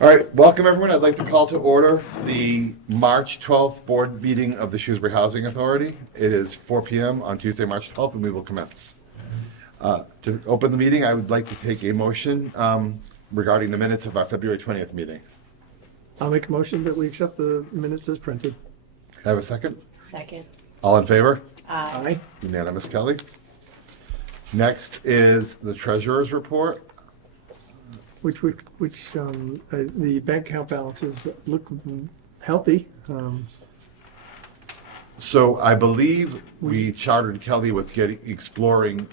All right, welcome everyone. I'd like to call to order the March 12th board meeting of the Shrewsbury Housing Authority. It is 4 p.m. on Tuesday, March 12th, and we will commence. To open the meeting, I would like to take a motion regarding the minutes of our February 20th meeting. I'll make a motion that we accept the minutes as printed. Have a second? Second. All in favor? Aye. Unanimous, Kelly. Next is the treasurer's report. The bank account balances look healthy. So I believe we chartered Kelly with exploring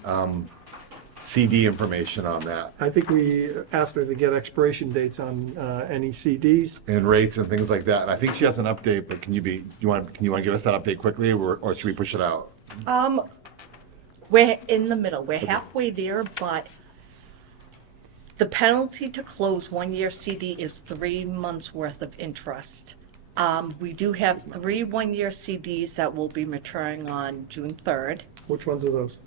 CD information on that I think we asked her to get expiration dates on any CDs. and rates and things like that. And I think she has an update, but can you want to give us that update quickly, or should we push it out? We're in the middle. We're halfway there, but the penalty to close 1-year CD is 3 months worth of interest. We do have 3 1-year CDs that will be maturing on June 3rd. Which ones are those?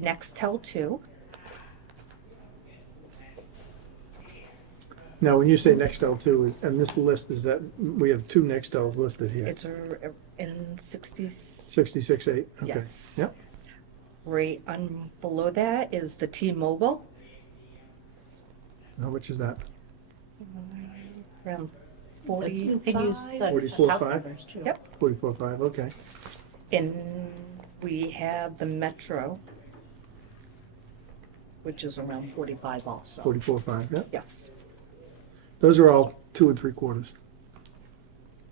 Nextel 2. Now, when you say Nextel 2, and this list is that, we have 2 Nextels listed here. It's in 60. 66.8, okay. Yes. Yep. Right below that is the T-Mobile, How much is that? around You can use 45. the 44.5? account numbers too. Yep. 44.5, okay. And we have the Metro, which is around 45 also. 44.5, yeah. Yes. Those are all 2 3/4.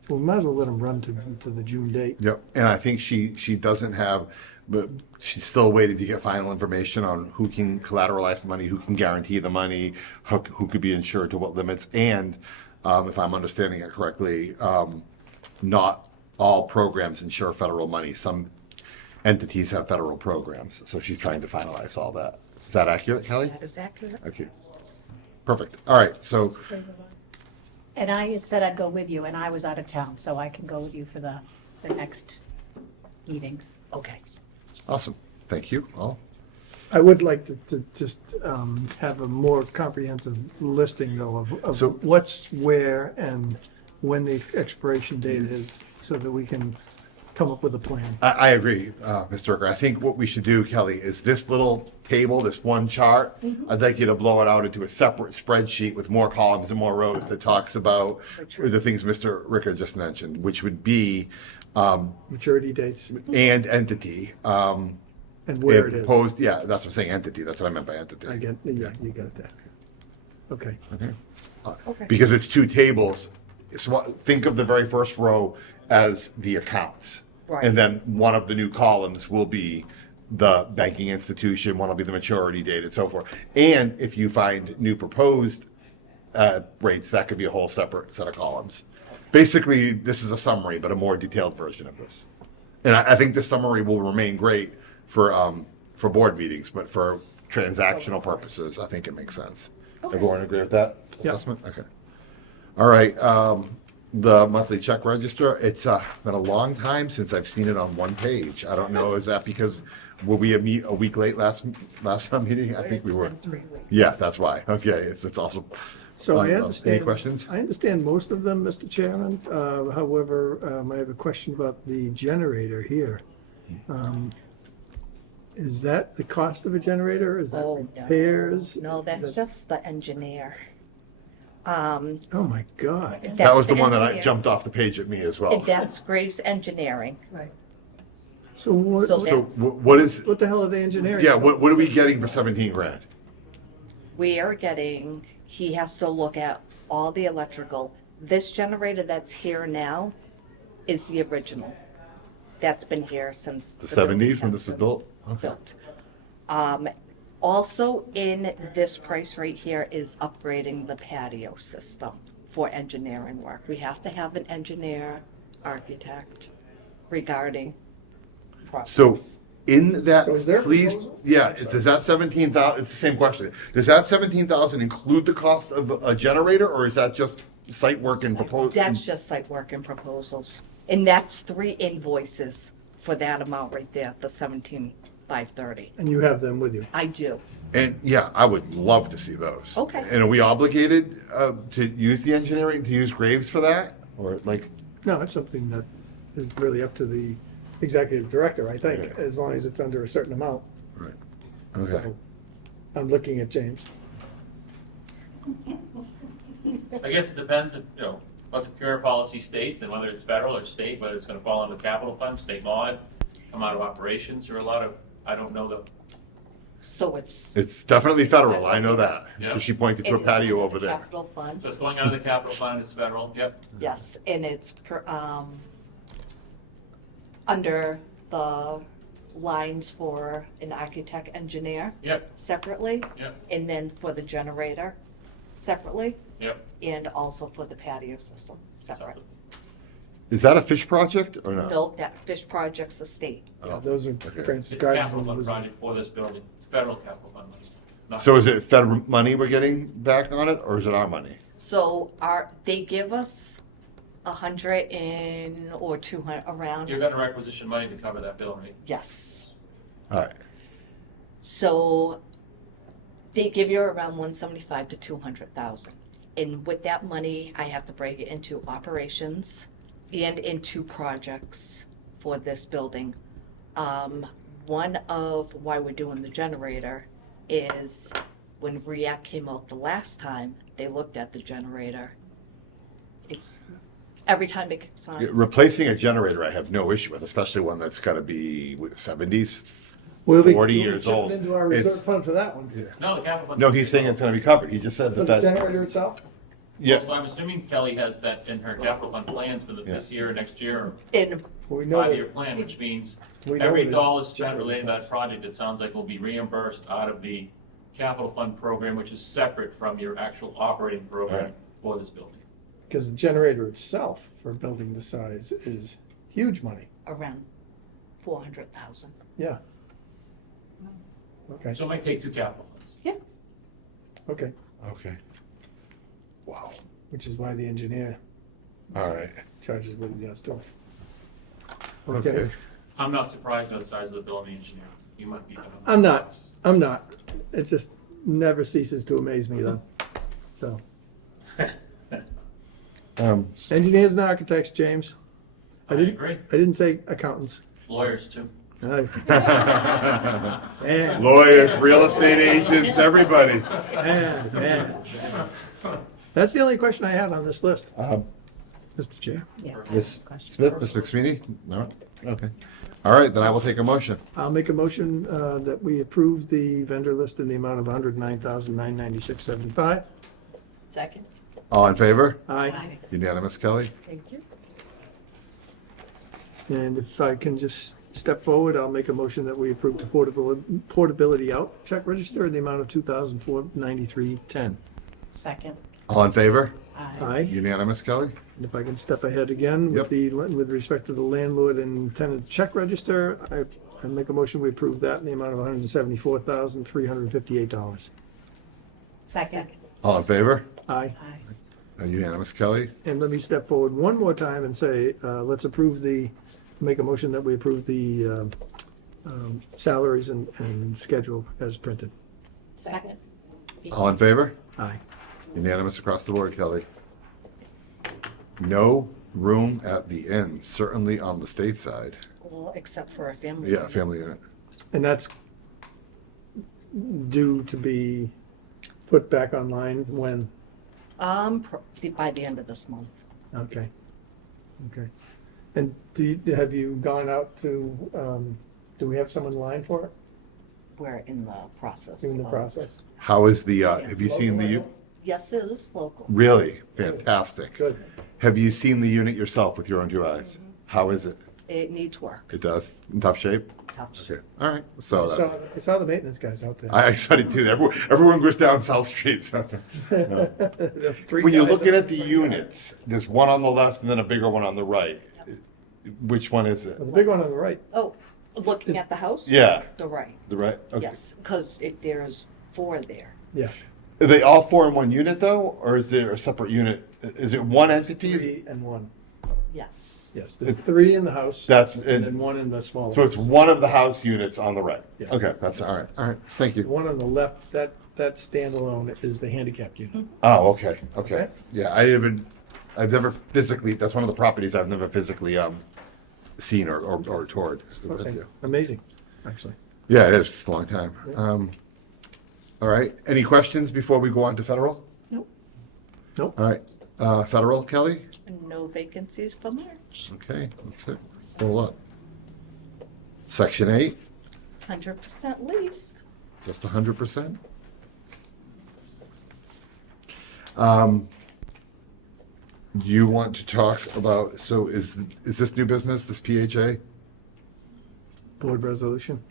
So we might as well let them run to the June date. Yep. And I think she doesn't have, but she's still waiting to get final information on who can collateralize the money, who can guarantee the money, who could be insured to what limits, and if I'm understanding it correctly, not all programs insure federal money. Some entities have federal programs, so she's trying to finalize all that. Is that accurate, Kelly? That is accurate. Okay. Perfect. All right. So, And I had said I'd go with you, and I was out of town, so I can go with you for the next meetings. Okay. awesome. Thank you all. I would like to just have a more comprehensive listing, though, of So- what's where and when the expiration date is, so that we can come up with a plan. I agree, Mr. Ricker. I think what we should do, Kelly, is this little table, this one chart, I'd like you to blow it out into a separate spreadsheet with more columns and more rows that talks about the things Mr. Ricker just mentioned, which would be Maturity dates and entity. and where it is. Proposed, yeah, that's what I'm saying, entity. That's what I meant by entity. Yeah, you got it there. Okay. Okay. Because it's 2 tables. So think of the very first row as the accounts. Right. And then one of the new columns will be the banking institution, one will be the maturity date and so forth. And if you find new proposed rates, that could be a whole separate set of columns. Basically, this is a summary, but a more detailed version of this. And I think this summary will remain great for board meetings, but for transactional purposes, I think it makes sense. Everyone agree with that assessment? Okay. All right, the monthly check register, it's been a long time since I've seen it on one page. I don't know, is that because, were we a week late last meeting? I think we were. It's been 3 weeks. Yeah, that's why. Okay, it's also. So I Any understand. questions? I understand most of them, Mr. Chairman. However, I have a question about the generator here. Is that the cost of a generator? Is that Oh, no. repairs? No, Is that's that- just the engineer. Oh, my God. That was That's the one that engineer. jumped off the page at me as well. And that's Graves Engineering. Right. So what, So So that's- what is, what the hell are they engineering? yeah, what are we getting for 17 grand? We are getting, he has to look at all the electrical. This generator that's here now is the original. That's been here since. The building 70s when this has was been built? Okay. built. Also in this price right here is upgrading the patio system for engineering work. We have to have an engineer, architect regarding So projects. In that, So is there a please, proposal? yeah, does that 17,000, it's the same question. Does that 17,000 include the cost of a generator, or is that just site work and proposal? That's just site work and proposals. And that's 3 invoices for that amount right there, the 17,530. And you have them with you. I do. And yeah, I would love to see those. Okay. And are we obligated to use the engineering, to use Graves for that? Or like, No, it's something that is really up to the executive director, I think, Yeah. as long as it's under a certain amount. right, okay. So, I'm looking at James. I guess it depends, what the current policy states and whether it's federal or state, whether it's gonna fall under capital fund, state mod, come out of operations, or a lot of, I don't know the, So it's. It's definitely federal, I know that. Yeah. Because she pointed to a it is patio over there. Capital fund, so it's going out of the capital fund, it's federal, yep. yes, and it's under the lines for an architect engineer Yep, separately, yep, and then for the generator separately, yep. and also for the patio system separate. Is that a fish project or not? No, that fish project's a state. Yeah, those are okay. Francis It's a Gardner's capital and fund Elizabeth. project for this building, it's federal capital fund money. not- So is it federal money we're getting back on it, or is it our money? So they give us 100 or 200 around, You're gonna requisition money to cover that bill, right? yes. All right, So they give you around 175 to 200,000. And with that money, I have to break it into operations and into projects for this building. One of why we're doing the generator is when REAC came out the last time, they looked at the generator. It's, every time it gets on. replacing a generator I have no issue with, especially one that's gotta be, what, 70s? We'll be 40 years chipping old. into our reserve It's- fund for that one. No, the capital fund. No, he's saying it's gonna be covered, he just said For that the that, generator itself? yeah. So I'm assuming Kelly has that in her capital fund plans for this year, next year, And We know five-year it- plan, which means we know every what a dollar spent generator related to that costs. project, it sounds like will be reimbursed out of the capital fund program, which is separate from your actual operating program Alright. for this building. Because the generator itself for a building this size is huge money. around 400,000. Yeah. Okay, So it might take 2 capital funds. Yeah. okay. Okay, wow, Which is why the engineer all right, charges what he does too. okay. I'm not surprised by the size of the building engineer. You might be. I'm not. I'm not. It just never ceases to amaze me though. So, engineers and architects, James. I agree. I didn't say accountants. Lawyers too. Man, Lawyers, real estate agents, everybody. man. That's the only question I had on this list, Mr. Chair. Yeah. Miss Smith, Miss McSweeney? No? Okay. All right, then I will take a motion. I'll make a motion that we approve the vendor list in the amount of $109,996.75. Second. All in favor? Aye. Unanimous, Kelly? Thank you. And if I can just step forward, I'll make a motion that we approve the portability out check register in the amount of $2,493.10. Second. All in favor? Aye. Aye. Unanimous, Kelly? And if I can step ahead again Yep. with respect to the landlord and tenant check register, I make a motion we approve that in the amount of $174,358. Second. All in favor? Aye. Aye. Unanimous, Kelly? And let me step forward one more time and say, let's make a motion that we approve the salaries and schedule as printed. Second. All in favor? Aye. Unanimous across the board, Kelly. No room at the inn, certainly on the state side. Well, except for a family. Yeah, family unit. And that's due to be put back online when? By the end of this month. Okay. Okay. And have you gone out to, do we have someone in line for it, We're in the process. in the of- process? How is the, have you seen the, Yes, it is local. really fantastic. Good. Have you seen the unit yourself with your own 2 eyes? How is it? It needs work. It does? In tough shape? Tough. Okay, all right, so that's, I saw the maintenance guys out there. I excited too. Everyone goes down South Street. So. Three When you're guys looking out at the there. units, there's one on the left and then a bigger one on the right. Which one is it? Well, the big one on the right, Oh, Looking at the house? Yeah. The right, The right? Okay. yes, because there's 4 there. Yeah. Are they all 4 in one unit though, or is there a separate unit? Is it one entity? 3 and 1. Yes. Yes, there's 3 in the house. That's And in, then 1 in the smaller. so it's one of the house units on the right. Yes. Okay, that's all right. All right, thank The you. one on the left, that standalone is the handicapped unit. Oh, okay, okay. Okay. Yeah, I've never physically. That's one of the properties I've never physically seen or toured. Okay, amazing, actually. Yeah, it is. It's a long time. All right. Any questions before we go on to federal? Nope. Nope. All right. Federal, Kelly? No vacancies for March. Okay, that's it. Full up. Section 8, 100% leased. just 100%. Do you want to talk about, so is this new business, this PHA? Board resolution.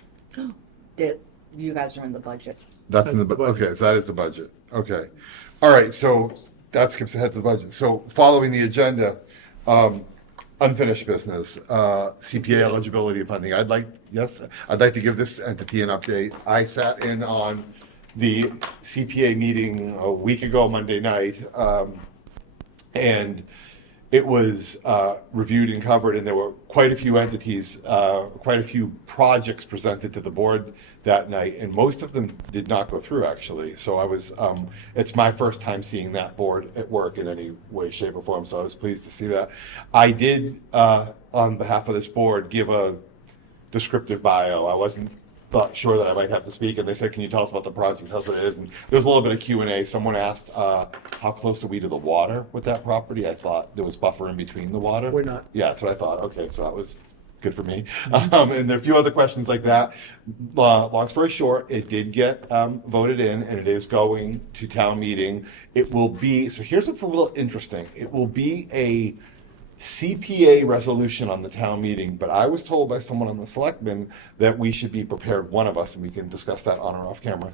That you guys are in the budget. That's in the, That's the budget. okay, so that is the budget. Okay. All right, so that skips ahead to the budget. So following the agenda, unfinished business, CPA eligibility and funding. I'd like to give this entity an update. I sat in on the CPA meeting a week ago, Monday night, and it was reviewed and covered, and there were quite a few entities, quite a few projects presented to the board that night, and most of them did not go through, actually. So I was, it's my first time seeing that board at work in any way, shape, or form, so I was pleased to see that. I did, on behalf of this board, give a descriptive bio. I wasn't sure that I might have to speak, and they said, can you tell us about the project, tell us what it is, and there was a little bit of Q&A. Someone asked, how close are we to the water with that property? I thought there was buffer in between the water. We're not. Yeah, that's what I thought. Okay, so that was good for me. And there are a few other questions like that. Long story short, it did get voted in, and it is going to town meeting. It will be, so here's what's a little interesting. It will be a CPA resolution on the town meeting, but I was told by someone on the selectmen that we should be prepared, one of us, and we can discuss that on or off camera,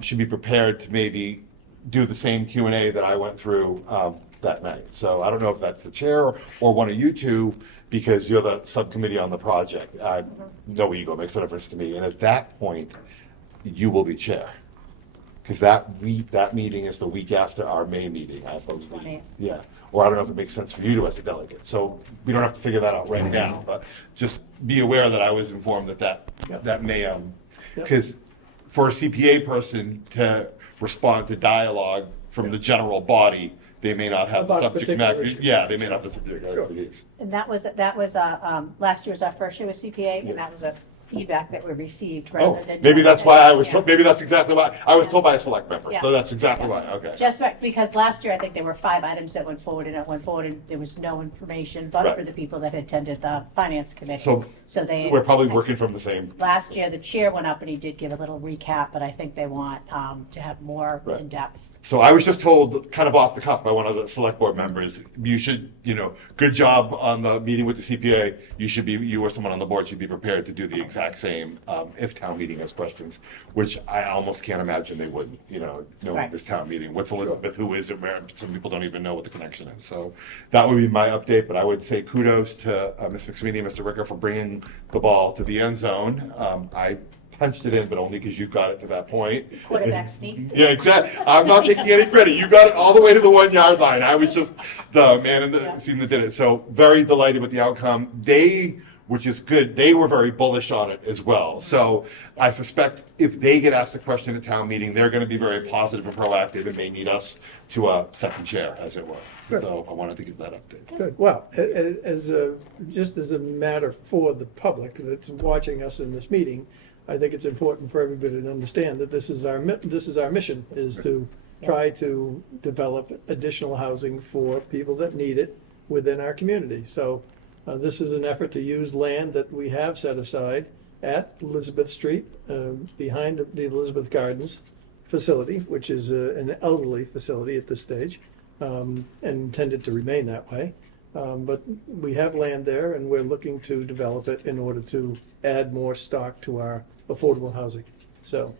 should be prepared to maybe do the same Q&A that I went through that night. So I don't know if that's the chair or one of you two, because you're the subcommittee on the project. No ego makes no difference to me. And at that point, you will be chair. Because that meeting is the week after our May meeting, I believe. 20th. Yeah, or I don't know if it makes sense for you to as a delegate. So we don't have to figure that out right now, but just be aware that I was informed that may, because for a CPA person to respond to dialogue from the general body, they may not have the About a subject matter. particular issue. Yeah, they may not have the subject matter Sure. expertise. And that was, last year was our first year with CPA, and that was a feedback that we received Oh, rather than. maybe just that's saying, why I was, yeah. maybe that's exactly why, I was told by a select member, Yeah. so that's exactly Yeah. why, okay. Just right, because last year I think there were 5 items that went forward, and it went forward, and there was no information but Right. for the people that attended the finance committee. So they. we're probably working from the same. Last year, the chair went up and he did give a little recap, but I think they want to have more Right. in-depth. So I was just told, kind of off the cuff by one of the select board members, you should, good job on the meeting with the CPA. You or someone on the board should be prepared to do the exact same if town meeting has questions, which I almost can't imagine they wouldn't, knowing Right. this town meeting. What's Elizabeth, who is it, where, some people don't even know what the connection is. So that would be my update, but I would say kudos to Ms. McSweeney and Mr. Ricker for bringing the ball to the end zone. I punched it in, but only because you got it to that point. Quarterback sneak. Yeah, exactly. I'm not taking any credit. You got it all the way to the 1 yard line. I was just the man in the scene that did it. So very delighted with the outcome. Which is good, they were very bullish on it as well. So I suspect if they get asked a question at town meeting, they're going to be very positive and proactive and may need us to set the chair, as it were. Good. So I wanted to give that update. Good. Well, just as a matter for the public that's watching us in this meeting, I think it's important for everybody to understand that this is our mission, is to try to develop additional housing for people that need it within our community. So this is an effort to use land that we have set aside at Elizabeth Street, behind the Elizabeth Gardens facility, which is an elderly facility at this stage, and intended to remain that way. But we have land there, and we're looking to develop it in order to add more stock to our affordable housing. So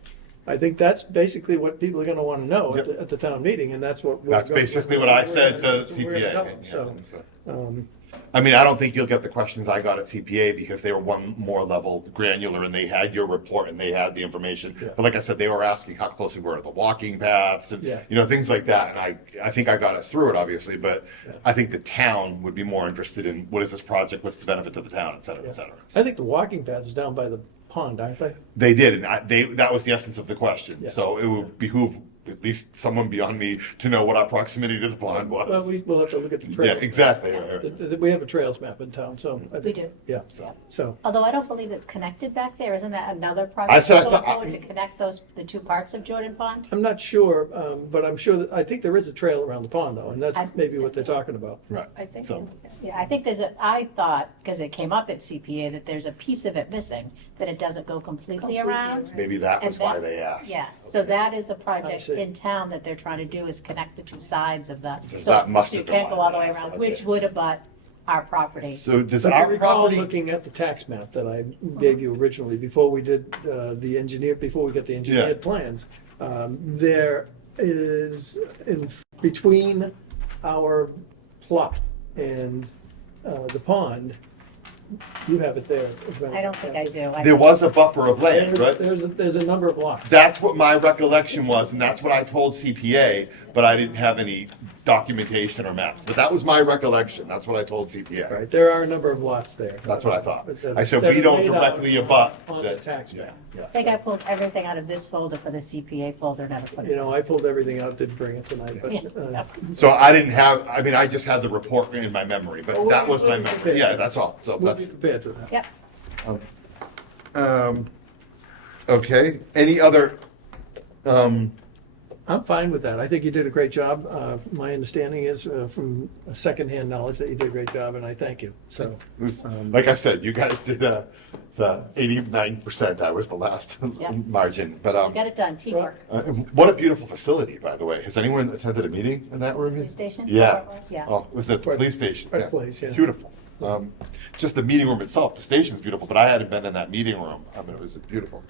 I think that's basically what people are going to want to know at the town meeting, and that's what we're That's basically what I said to that's what we're gonna tell CPA. them. So, I mean, I don't think you'll get the questions I got at CPA because they were one more level granular and they had your report and they had the information. Yeah. But like I said, they were asking how close we were to the walking paths and, Yeah. things like that. And I think I got us through it, obviously, but I think the town would be more interested in what is this project, what's the benefit to the town, et cetera, et cetera. I think the walking paths is down by the pond, aren't they? They did, and that was the essence of the question. Yeah. So it would behoove at least someone beyond me to know what our proximity to the pond was. Well, we'll have to look at the Yeah, trails. exactly. We have a trails map in town, so I think. do. Yeah, So. so, Although I don't believe it's connected back there, isn't that another I project said I going thought- forward to connect the two parts of Jordan Pond? I'm not sure, but I'm sure that, I think there is a trail around the pond though, and that's I- maybe what they're talking about. Right. I think So- so. Yeah, I think I thought, because it came up at CPA, that there's a piece of it missing, that it doesn't go completely around. Maybe that was And why that- they asked. Yes, so that is a project see. in town that they're trying to do, is connect the two sides of the. So So that must you have been can't why go all they the way asked, around, okay. which would abut our property. So does If you our recall property? looking at the tax map that I gave you originally, before we did before we got the engineered plans, there is between our plot and the pond, you have it there as well. I don't think I do. There was a buffer of land, right? There's a number of lots. That's what my recollection was, and that's what I told CPA, but I didn't have any documentation or maps. But that was my recollection. That's what I told CPA. Right, there are a number of lots there. That's what I thought. But I said, that we are don't laid out directly abut. on the tax map. Yeah. I think I pulled everything out of this folder for the CPA folder, never put it. I pulled everything out, didn't bring it tonight, Yeah. but, So I didn't have, I just had the report in my memory, but Oh, that was my we'll be memory. prepared. Yeah, that's all. So we'll be that's, prepared for that. Yep. okay. Any other, I'm fine with that. I think you did a great job. My understanding is from secondhand knowledge that you did a great job, and I thank you. So, it was- like I said, you guys did the 89%. I was the last Yeah. margin. But Got it done, teamwork. what a beautiful facility, by the way. Has anyone attended a meeting in that room? Police station? Yeah. Where it was? Yeah. Oh, it was at the police station. Right place, yeah. Beautiful. Just the meeting room itself, the station's beautiful, but I hadn't been in that meeting room. I mean, it was beautiful.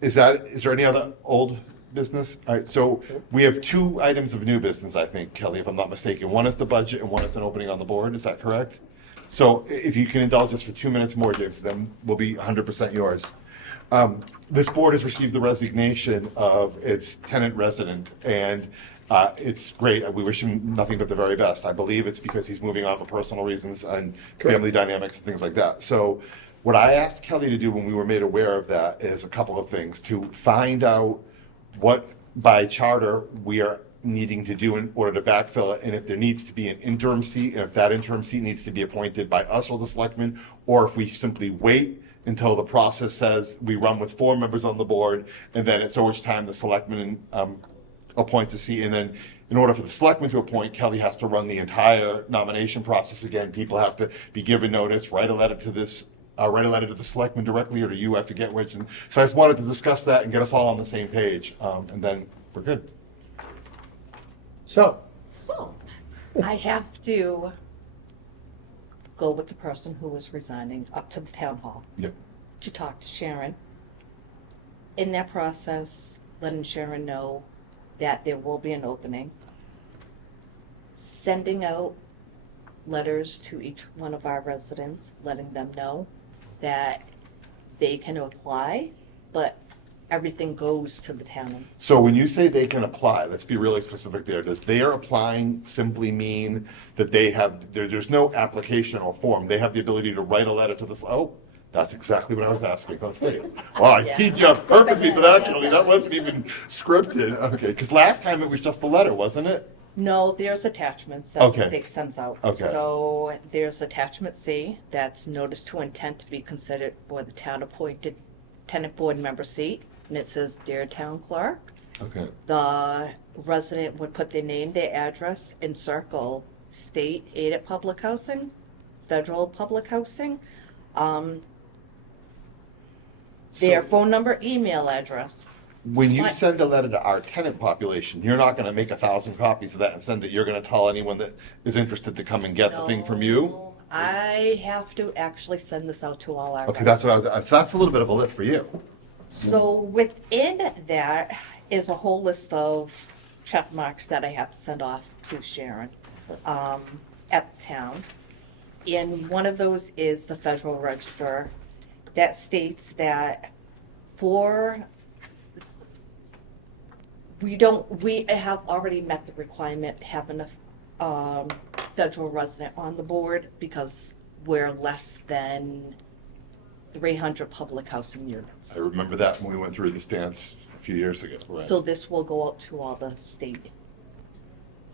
Is there any other old business? All right, so we have two items of new business, I think, Kelly, if I'm not mistaken. One is the budget and one is an opening on the board. Is that correct? So if you can indulge us for 2 minutes more, James, then we'll be 100% yours. This board has received the resignation of its tenant resident, and it's great. We wish him nothing but the very best. I believe it's because he's moving on for personal reasons and family dynamics and things like that. So what I asked Kelly to do when we were made aware of that is a couple of things: to find out what by charter we are needing to do in order to backfill it, and if there needs to be an interim seat, and if that interim seat needs to be appointed by us or the selectmen, or if we simply wait until the process says we run with 4 members on the board, and then at so much time the selectman appoints a seat, and then in order for the selectman to appoint, Kelly has to run the entire nomination process again. People have to be given notice, write a letter to the selectman directly or to you, I forget which. And so I just wanted to discuss that and get us all on the same page, and then we're good. So, I have to go with the person who is resigning up to the town hall Yep. to talk to Sharon. In that process, letting Sharon know that there will be an opening. Sending out letters to each one of our residents, letting them know that they can apply, but everything goes to the town. So when you say they can apply, let's be really specific there. Does they are applying simply mean that they have, there's no application or form? They have the ability to write a letter to this, oh, that's exactly what I was asking. Okay. Well, I Yeah. teed you up perfectly for that, Kelly. That wasn't even scripted. Okay, because last time it was just a letter, wasn't it? No, there's attachments that Okay. the state sends out. Okay. So there's attachment C, that's notice to intent to be considered for the town appointed tenant board member seat. And it says, "Dear Town Clerk." Okay. The resident would put their name, their address, and circle state aided public housing, federal public housing, their phone number, email address. When you What? send a letter to our tenant population, you're not gonna make 1,000 copies of that and send it. You're gonna tell anyone that is interested to come and get the thing from you? No, I have to actually send this out to all our Okay, that's what so that's a little bit of a lift for you. So within that is a whole list of check marks that I have to send off to Sharon at the town. And one of those is the Federal Register that states that we have already met the requirement having a federal resident on the board because we're less than 300 public housing units. I remember that when we went through the stance a few years ago. Right. So this will go out to all the state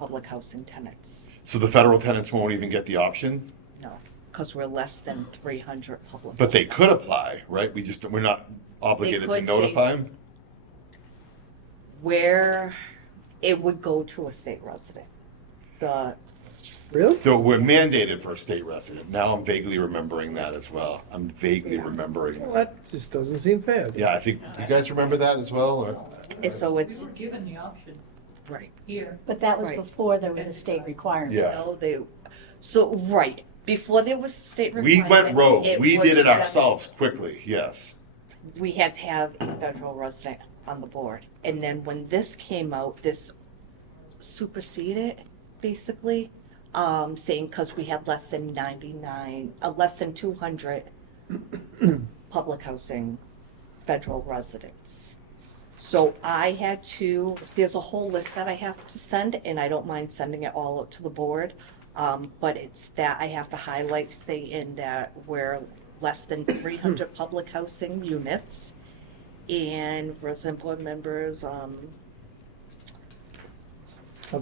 public housing tenants. So the federal tenants won't even get the option, No, because we're less than 300 public. but they housing. could apply, right? We're not obligated to could, notify them. Where it would go to a state resident. The, Really? So we're mandated for a state resident. Now I'm vaguely remembering that as well. I'm vaguely remembering. Well, that just doesn't seem fair. Yeah, I think, do you guys remember that as well? Or? so We it's, were given the option right. here. But that was Right. before there was a state requirement. Yeah. No, right, before there was a state We requirement. went rogue. We was did it just- ourselves quickly, yes. We had to have a federal resident on the board. And then when this came out, this superseded, basically, saying because we had less than 200 public housing federal residents. So I had to, there's a whole list that I have to send, and I don't mind sending it all out to the board. But it's that I have to highlight, say in that we're less than 300 public housing units. And for board members, I'd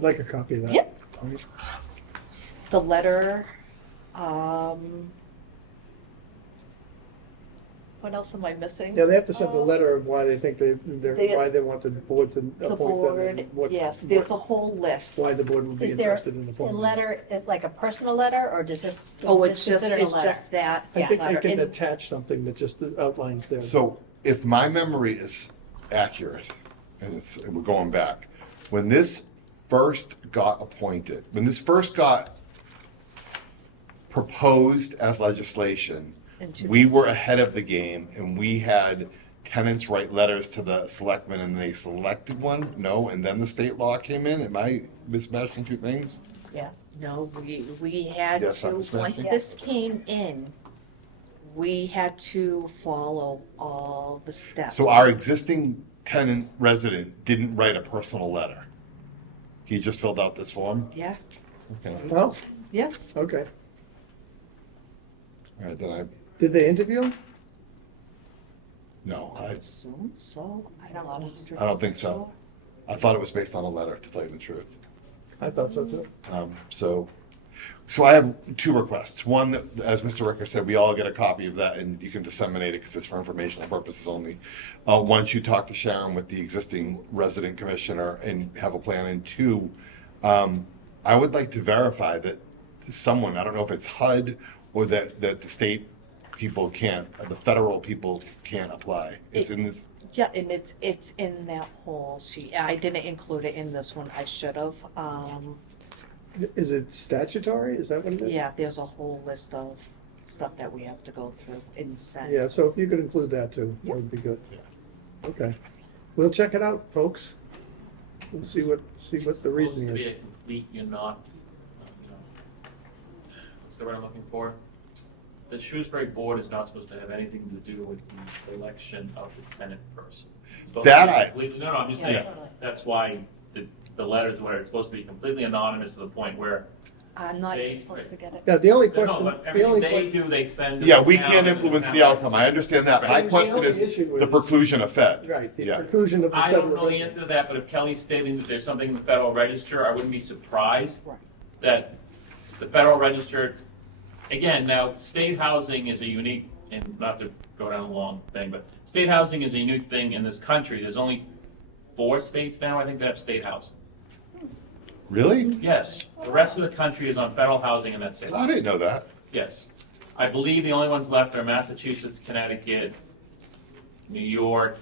like a copy of that. Yep. Tony. the letter, what else am I missing? Yeah, they have to send a letter of why they think They- why they want the board to The appoint them. board, and what- yes, there's a whole list. Why the board would be Is there interested in a appointing them. letter, like a personal letter, or does this, Oh, is it's this just, considered a it's letter? just that I think letter. they can And- attach something that just outlines their. So if my memory is accurate, and we're going back, when this first got appointed, when this first got proposed as legislation, In two- we were ahead of the game and we had tenants write letters to the selectmen and they selected one? No, and then the state law came in? Am I mismatching two things? Yeah. No, we had Yes, I'm to, just once mentioning. this came in, we had to follow all the steps. So our existing tenant resident didn't write a personal letter? He just filled out this form? Yeah, Okay, Well, yes, okay. all right, then Did they interview him? no, I assume so. I'm not 100% I don't think so. sure. I thought it was based on a letter, to tell you the truth. I thought so too. So I have two requests. One, that, as Mr. Ricker said, we all get a copy of that and you can disseminate it because it's for informational purposes only. Once you talk to Sharon with the existing resident commissioner and have a plan. And two, I would like to verify that someone, I don't know if it's HUD or that the state people can't, the federal people can't apply. It's in this. Yeah, and it's in that whole sheet. I didn't include it in this one. I should have. Is it statutory? Is that what it is? Yeah, there's a whole list of stuff that we have to go through and send. Yeah, so if you could include that too, that would be good. Okay. We'll check it out, folks. We'll see what the reasoning Supposed to is. be a complete, you're not, what's the word I'm looking for? The Shrewsbury board is not supposed to have anything to do with the election of the tenant person. Supposed That to be I- completely- No, I'm just Yeah, saying, totally. that's why the letters where it's supposed to be completely anonymous to the point where, I'm not They- supposed to get it. Yeah, the only no, question, but the everything only they question. do, they send. to Yeah, the we town, can't and influence the town- outcome. I understand that. My Right. The question only is issue the is- preclusion of Fed. Right, the Yeah. preclusion of the I don't federal know the answer residents. to that, but if Kelly's stating that there's something in the Federal Register, I wouldn't be surprised Right. that the Federal Register, again, now, state housing is a unique, and not to go down a long thing, but state housing is a unique thing in this country. There's only 4 states now, I think, that have state housing. Really? Yes, the rest of the country is on federal housing and that's it. I didn't know that. Yes. I believe the only ones left are Massachusetts, Connecticut, New York,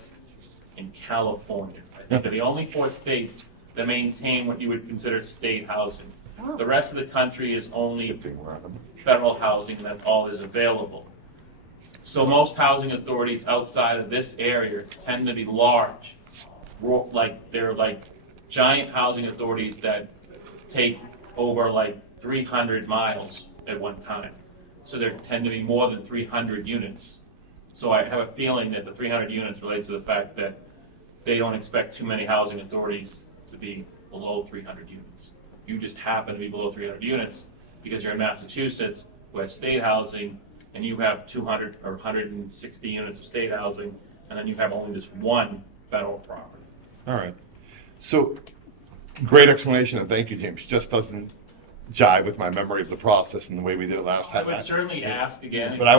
and California. I think are the only 4 states that maintain what you would consider state housing. The rest of the country is only Good thing we're on them. federal housing, and that's all is available. So most housing authorities outside of this area tend to be large. They're like giant housing authorities that take over like 300 miles at one time. so there tend to be more than 300 units. So I have a feeling that the 300 units relates to the fact that they don't expect too many housing authorities to be below 300 units. You just happen to be below 300 units because you're in Massachusetts, who has state housing, and you have 200 or 160 units of state housing, and then you have only this one federal property. All right. So, great explanation, and thank you, James. Just doesn't jive with my memory of the process and the way we did it last I time. would certainly ask again. But I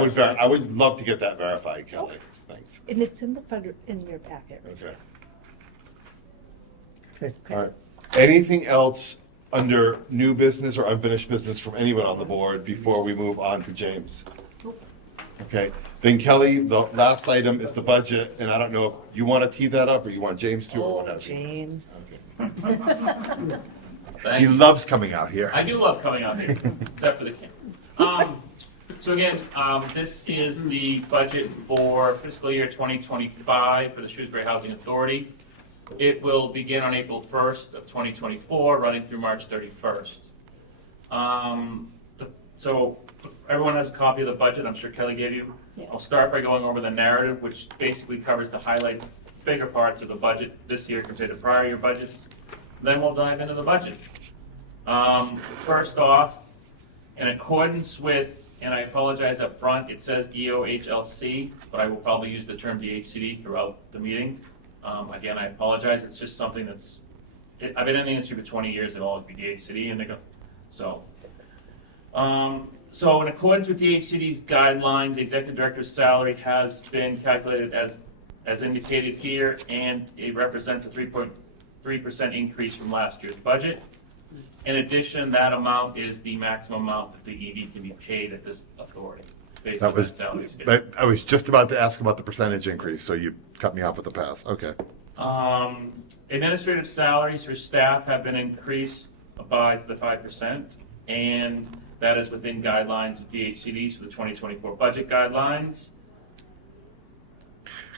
would love to get that verified, Kelly. Thanks. And it's in the federal, in your packet. Okay. Okay. All right. Anything else under new business or unfinished business from anyone on the board before we move on to James? Okay. Then Kelly, the last item is the budget, and I don't know if you want to tee that up or you want James to or whatever. James. Thank He you. loves coming out here. I do love coming out here, except for the camera. So again, this is the budget for fiscal year 2025 for the Shrewsbury Housing Authority. It will begin on April 1st of 2024, running through March 31st. So everyone has a copy of the budget, I'm sure Kelly gave you. Yeah. I'll start by going over the narrative, which basically covers the highlight bigger parts of the budget this year compared to prior year budgets. Then we'll dive into the budget. First off, in accordance with, and I apologize up front, it says EOHLC, but I will probably use the term DHCD throughout the meeting. Again, I apologize, it's just something I've been in the industry for 20 years, it'll always be DHCD, and they go, so. So in accordance with DHCD's guidelines, the executive director's salary has been calculated as indicated here, and it represents a 3.3% increase from last year's budget. In addition, that amount is the maximum amount that the ED can be paid at this authority, based on that salary scale. But I was just about to ask about the percentage increase, so you cut me off at the pass. Okay. Administrative salaries for staff have been increased by the 5%, and that is within guidelines of DHCD's for the 2024 budget guidelines.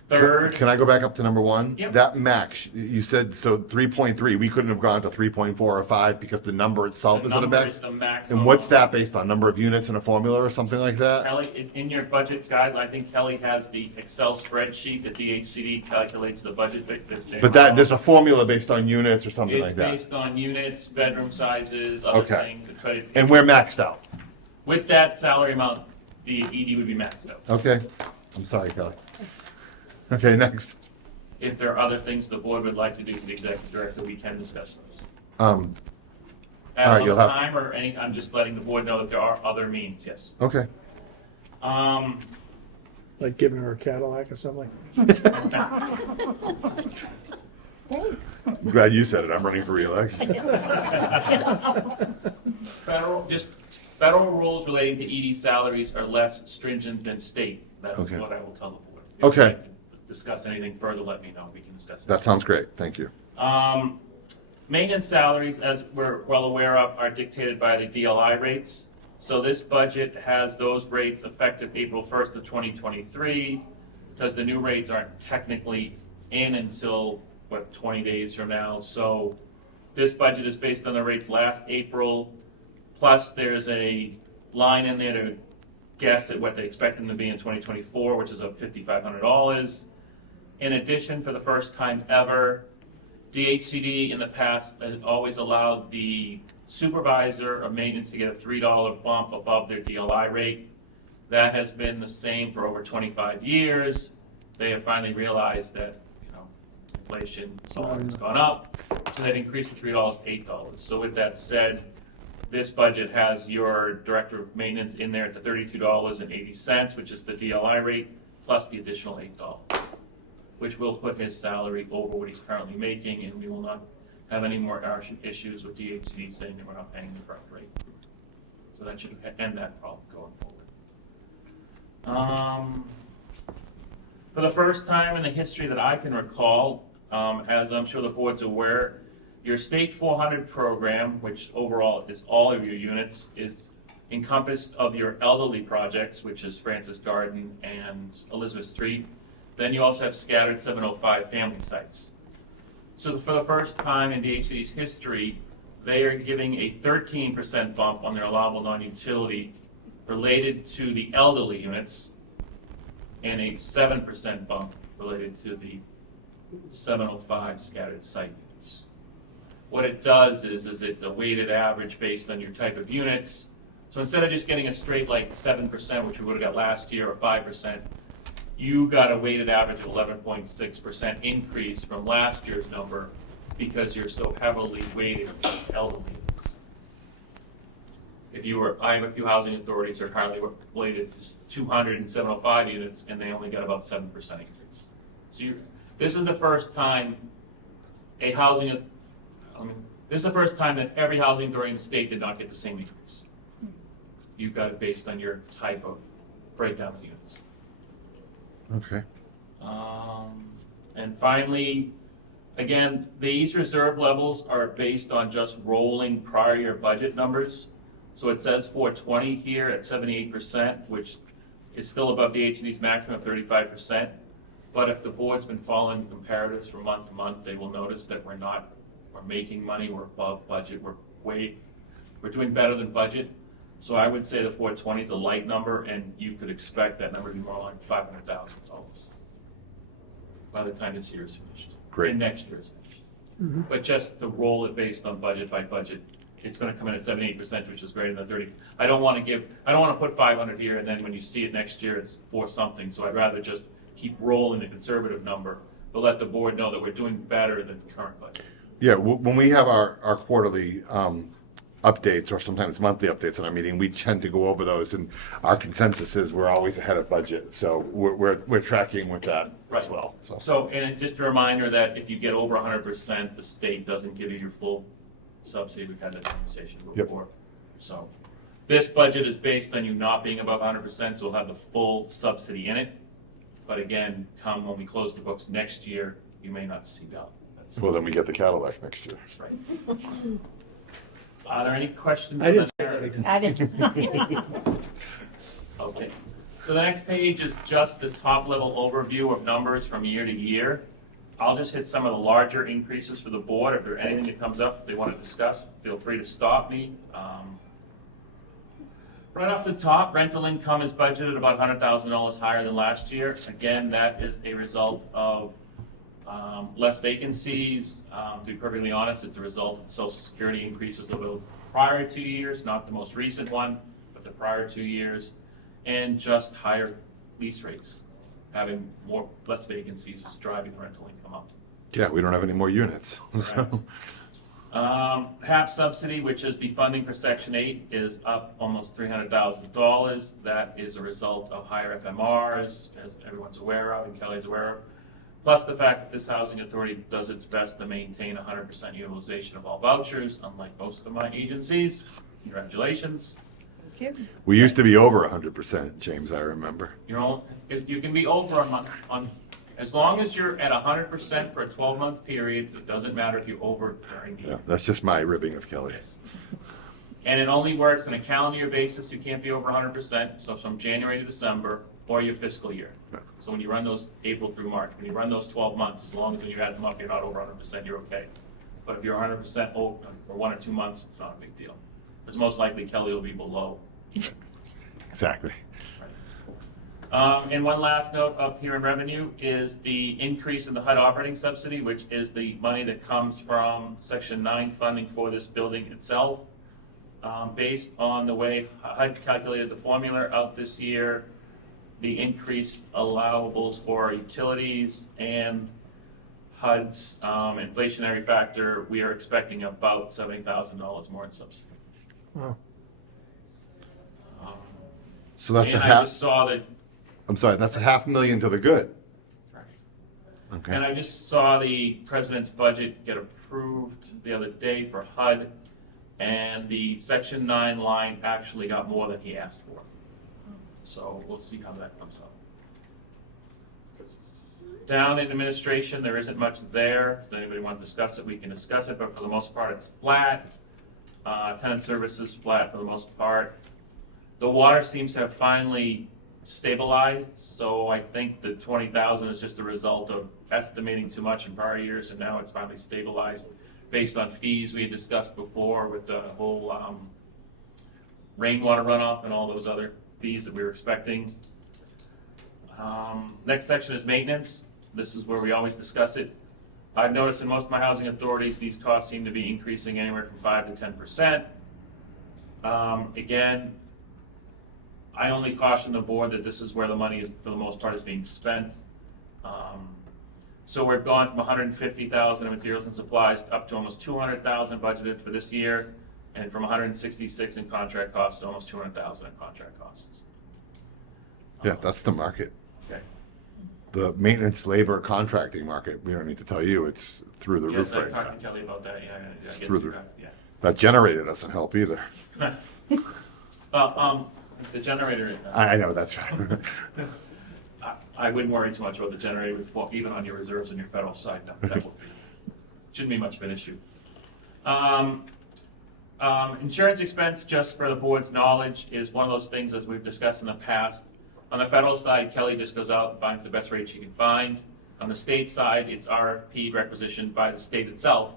Third, Can I go back up to number one? Yep. That max, you said, so 3.3, we couldn't have gone to 3.4 or 5 because the number itself the is at a number max? is the maximum. And what's that based on? Number of units in a formula or something like that? Kelly, in your budget guide, I think Kelly has the Excel spreadsheet that DHCD calculates the budget. But there's a formula based on units or something It's like that? based on units, bedroom sizes, other Okay. things. And we're maxed out? With that salary amount, the ED would be maxed out. Okay. I'm sorry, Kelly. Okay, next. If there are other things the board would like to do with the executive director, we can discuss those. Um, At All right, other you'll have- time or any, I'm just letting the board know that there are other means, yes. okay. Like giving her a Cadillac or something? Thanks. I'm glad you said it. I'm running for reelection. Federal rules relating to ED salaries are less stringent than state. That's Okay. what I will tell the board. If Okay. you'd like to discuss anything further, let me know. We can discuss it. That sounds great. Thank you. Maintenance salaries, as we're well aware of, are dictated by the DLI rates. So this budget has those rates effective April 1st of 2023, because the new rates aren't technically in until, 20 days from now. So this budget is based on the rates last April, plus there's a line in there to guess at what they expect them to be in 2024, which is of $5,500. In addition, for the first time ever, DHCD in the past has always allowed the supervisor of maintenance to get a $3 bump above their DLI rate. That has been the same for over 25 years. They have finally realized that, inflation so on has gone up, so they've increased the $3 to $8. So with that said, this budget has your director of maintenance in there at the $32.80, which is the DLI rate, plus the additional $8, which will put his salary over what he's currently making, and we will not have any more issues with DHCD saying that we're not paying the correct rate. So that should end that problem going forward. For the first time in the history that I can recall, as I'm sure the board's aware, your State 400 program, which overall is all of your units, is encompassed of your elderly projects, which is Francis Garden and Elizabeth Street. Then you also have scattered 705 family sites. So for the first time in DHCD's history, they are giving a 13% bump on their allowable non-utility related to the elderly units, and a 7% bump related to the 705 scattered site units. What it does is it's a weighted average based on your type of units. So instead of just getting a straight like 7%, which we would have got last year, or 5%, you got a weighted average of 11.6% increase from last year's number because you're so heavily weighted in elderly units. I have a few housing authorities that are highly weighted to 200 and 705 units, and they only got about 7% increase. So this is the first time this is the first time that every housing authority in the state did not get the same increase. You've got it based on your type of breakdown of units. Okay. And finally, again, these reserve levels are based on just rolling prior year budget numbers. So it says 420 here at 78%, which is still above the H&E's maximum of 35%. But if the board's been following comparatives from month to month, they will notice that we're making money, we're above budget, we're doing better than budget. So I would say the 420 is a light number, and you could expect that number to be more like $500,000 by the time this year is finished. Great. And next year is finished. But just to roll it based on budget by budget, it's going to come in at 78%, which is greater than 30. I don't want to put 500 here, and then when you see it next year, it's 4 something. So I'd rather just keep rolling the conservative number, but let the board know that we're doing better than the current budget. Yeah, when we have our quarterly updates or sometimes monthly updates on our meeting, we tend to go over those, and our consensus is we're always ahead of budget. So we're tracking with that as well. So, and just a reminder that if you get over 100%, the state doesn't give you your full subsidy. We've had that conversation before. So this budget is based on you not being above 100%, so we'll have the full subsidy in it. But again, come when we close the books next year, you may not see that. Well, then we get the Cadillac next year. Right. Are there any questions? I on didn't the say that narrative? again. I didn't. Okay. So the next page is just the top level overview of numbers from year to year. I'll just hit some of the larger increases for the board. If there's anything that comes up they want to discuss, feel free to stop me. Right off the top, rental income is budgeted about $100,000 higher than last year. Again, that is a result of less vacancies. To be perfectly honest, it's a result of the Social Security increases over the prior 2 years, not the most recent one, but the prior 2 years, and just higher lease rates. Having less vacancies is driving rental income up. Yeah, we don't have any more units. So. HAP subsidy, which is the funding for Section 8, is up almost $300,000. That is a result of higher FMRs, as everyone's aware of and Kelly's aware of. Plus the fact that this housing authority does its best to maintain 100% utilization of all vouchers, unlike most of my agencies. Congratulations. Thank you. We used to be over 100%, James, I remember. You can be over a month as long as you're at 100% for a 12-month period. It doesn't matter if you're over during the Yeah, year. that's just my ribbing of Kelly. And it only works on a calendar year basis. You can't be over 100%. So from January to December or your fiscal year. Right. So when you run those April through March, when you run those 12 months, as long as when you add them up, you're not over 100%, you're okay. But if you're 100% over for 1 or 2 months, it's not a big deal. Because most likely Kelly will be below. Exactly. And one last note up here in revenue is the increase in the HUD operating subsidy, which is the money that comes from Section 9 funding for this building itself. Based on the way HUD calculated the formula out this year, the increased allowables for utilities and HUD's inflationary factor, we are expecting about $70,000 more in subsidy. Wow. So that's And a I half. just saw that. I'm sorry, that's $500,000 to the good. Okay. And I just saw the president's budget get approved the other day for HUD, and the Section 9 line actually got more than he asked for. So we'll see how that comes out. Down in administration, there isn't much there. If anybody want to discuss it, we can discuss it, but for the most part, it's flat. Tenant services flat for the most part. The water seems to have finally stabilized, so I think the 20,000 is just a result of estimating too much in prior years, and now it's finally stabilized based on fees we had discussed before with the whole rainwater runoff and all those other fees that we were expecting. Next section is maintenance. This is where we always discuss it. I've noticed in most of my housing authorities, these costs seem to be increasing anywhere from 5 to 10%. Again, I only caution the board that this is where the money is, for the most part, is being spent. So we've gone from 150,000 in materials and supplies up to almost 200,000 budgeted for this year, and from 166 in contract costs to almost 200,000 in contract costs. Yeah, that's the market. Okay. The maintenance labor contracting market, we don't need to tell you, it's through the Yes, roof I right talked now. to Kelly about that. Yeah, I guess through the- you're right, yeah. That generator doesn't help either. The generator. I know, that's right. I wouldn't worry too much about the generator, even on your reserves and your federal side. Shouldn't be much of an issue. Insurance expense, just for the board's knowledge, is one of those things, as we've discussed in the past. On the federal side, Kelly just goes out and finds the best rate she can find. On the state side, it's RFP requisitioned by the state itself.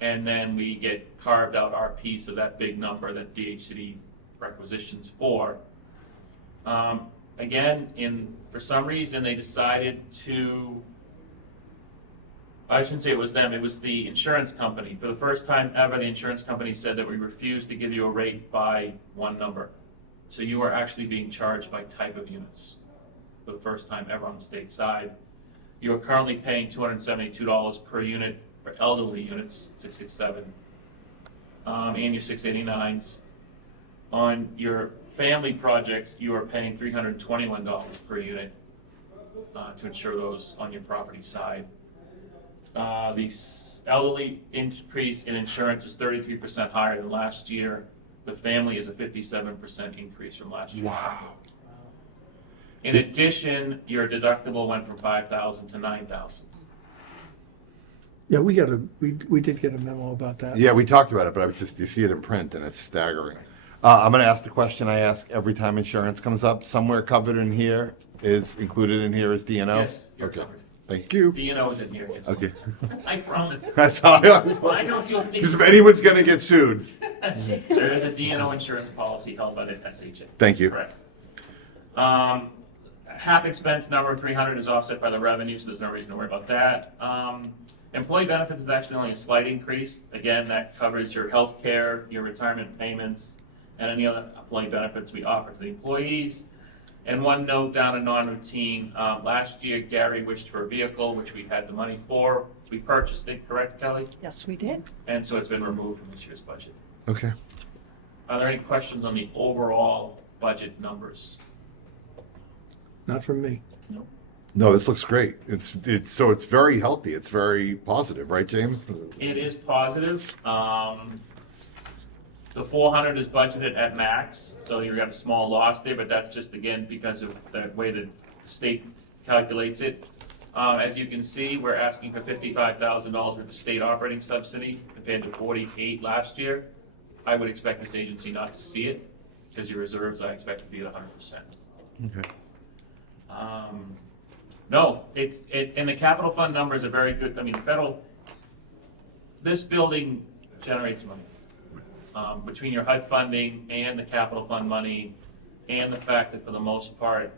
And then we get carved out our piece of that big number that DHCD requisitions for. Again, for some reason, they decided to, I shouldn't say it was them, it was the insurance company. For the first time ever, the insurance company said that we refuse to give you a rate by one number. So you are actually being charged by type of units for the first time ever on the state side. You are currently paying $272 per unit for elderly units, 667, and your 689s. On your family projects, you are paying $321 per unit to insure those on your property side. The elderly increase in insurance is 33% higher than last year. The family is a 57% increase from last year. Wow. In addition, your deductible went from $5,000 to $9,000. Yeah, we did get a memo about that. Yeah, we talked about it, but I was just, you see it in print and it's staggering. I'm gonna ask the question I ask every time insurance comes up. Somewhere covered in here is, included in here is DNO? Yes, you're Okay. covered. Thank you. D&O is in here, yes. Okay. I promise. That's how I always, I don't do because if anyone's gonna get sued, There is a D&O insurance policy held by the SHA. thank you. Correct. Half expense number 300 is offset by the revenue, so there's no reason to worry about that. Employee benefits is actually only a slight increase. Again, that covers your health care, your retirement payments, and any other employee benefits we offer to the employees. And one note down in non-routine, last year Gary wished for a vehicle, which we had the money for. We purchased it, correct, Kelly? Yes, we did. And so it's been removed from this year's budget. Okay. Are there any questions on the overall budget numbers? Not from me. No, this looks great. So it's very healthy. It's very positive, right, James? It is positive. The 400 is budgeted at max, so you've got a small loss there, but that's just, again, because of the way the state calculates it. As you can see, we're asking for $55,000 worth of state operating subsidy compared to 48 last year. I would expect this agency not to see it, because your reserves I expect to be at 100%. Okay. No, and the capital fund numbers are very good. I mean, this building generates money. Between your HUD funding and the capital fund money, and the fact that for the most part,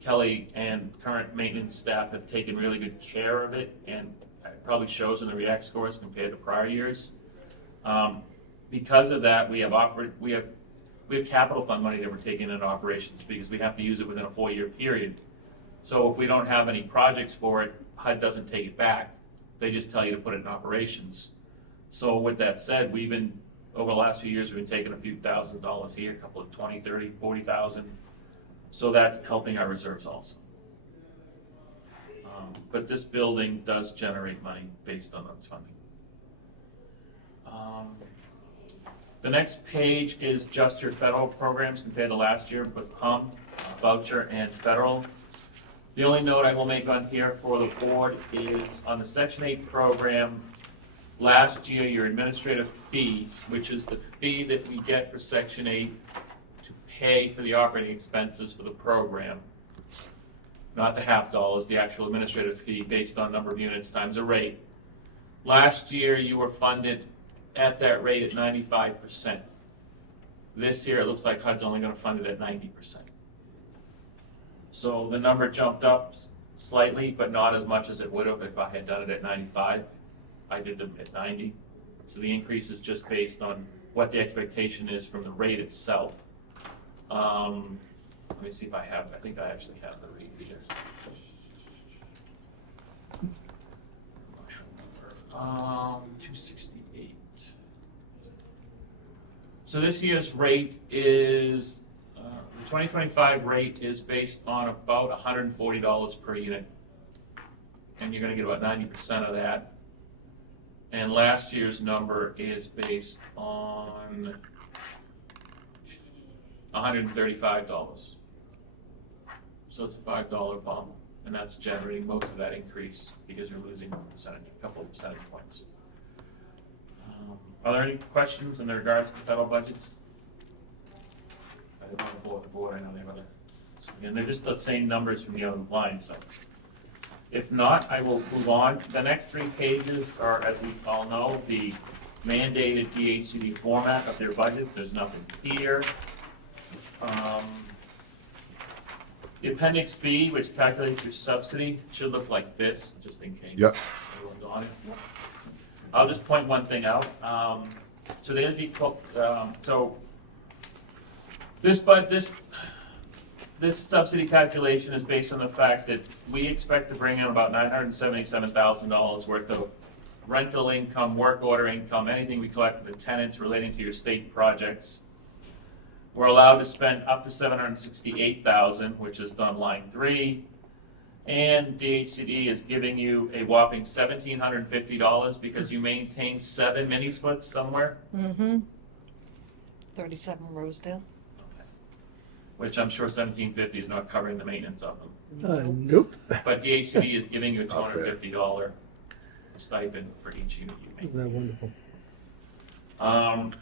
Kelly and current maintenance staff have taken really good care of it, and it probably shows in the REACT scores compared to prior years. Because of that, we have capital fund money that we're taking into operations because we have to use it within a 4-year period. So if we don't have any projects for it, HUD doesn't take it back. They just tell you to put it in operations. So with that said, over the last few years, we've been taking a few $1,000s here, a couple of 20, 30, 40,000. So that's helping our reserves also. But this building does generate money based on its funding. The next page is just your federal programs compared to last year with HUM, voucher, and federal. The only note I will make on here for the board is on the Section 8 program, last year your administrative fee, which is the fee that we get for Section 8 to pay for the operating expenses for the program, not the half dollars, the actual administrative fee based on number of units times a rate. Last year you were funded at that rate at 95%. This year, it looks like HUD's only gonna fund it at 90%. So the number jumped up slightly, but not as much as it would have if I had done it at 95. I did them at 90. So the increase is just based on what the expectation is from the rate itself. Let me see if I think I actually have the rate here. 268. So this year's rate is, the 2025 rate is based on about $140 per unit. And you're gonna get about 90% of that. And last year's number is based on $135. So it's a $5 bump, and that's generating most of that increase because you're losing a couple of percentage points. Are there any questions in regards to federal budgets? I don't know the board, I know they have other, and they're just the same numbers from the other line, so. If not, I will move on. The next 3 pages are, as we all know, the mandated DHCD format of their budget. There's nothing here. The Appendix B, which calculates your subsidy, should look like this, just in case. Yep. Everyone's on it. I'll just point one thing out. So there's so this subsidy calculation is based on the fact that we expect to bring in about $977,000 worth of rental income, work order income, anything we collect from the tenants relating to your state projects. We're allowed to spend up to $768,000, which is on line 3. And DHCD is giving you a whopping $1,750 because you maintain 7 mini splits somewhere. 37 Rosedale. Which I'm sure $1,750 is not covering the maintenance of them. Nope. But DHCD is giving you a Up there. $250 stipend for each unit you Isn't maintain. that wonderful?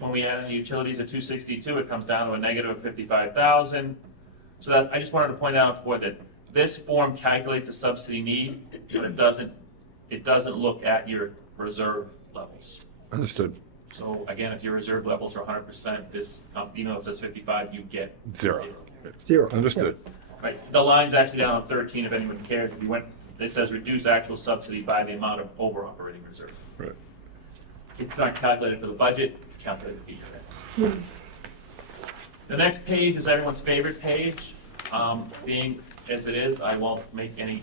When we add in the utilities at 262, it comes down to a negative 55,000. So that, I just wanted to point out to the board that this form calculates a subsidy need, but it doesn't look at your reserve levels. Understood. So again, if your reserve levels are 100%, even though it says 55, you get Zero. 0. Understood. Right, the line's actually down on 13 if anyone cares. If you went, it says reduce actual subsidy by the amount of over operating reserve. Right. It's not calculated for the budget, it's calculated for each. The next page is everyone's favorite page. Being as it is, I won't make any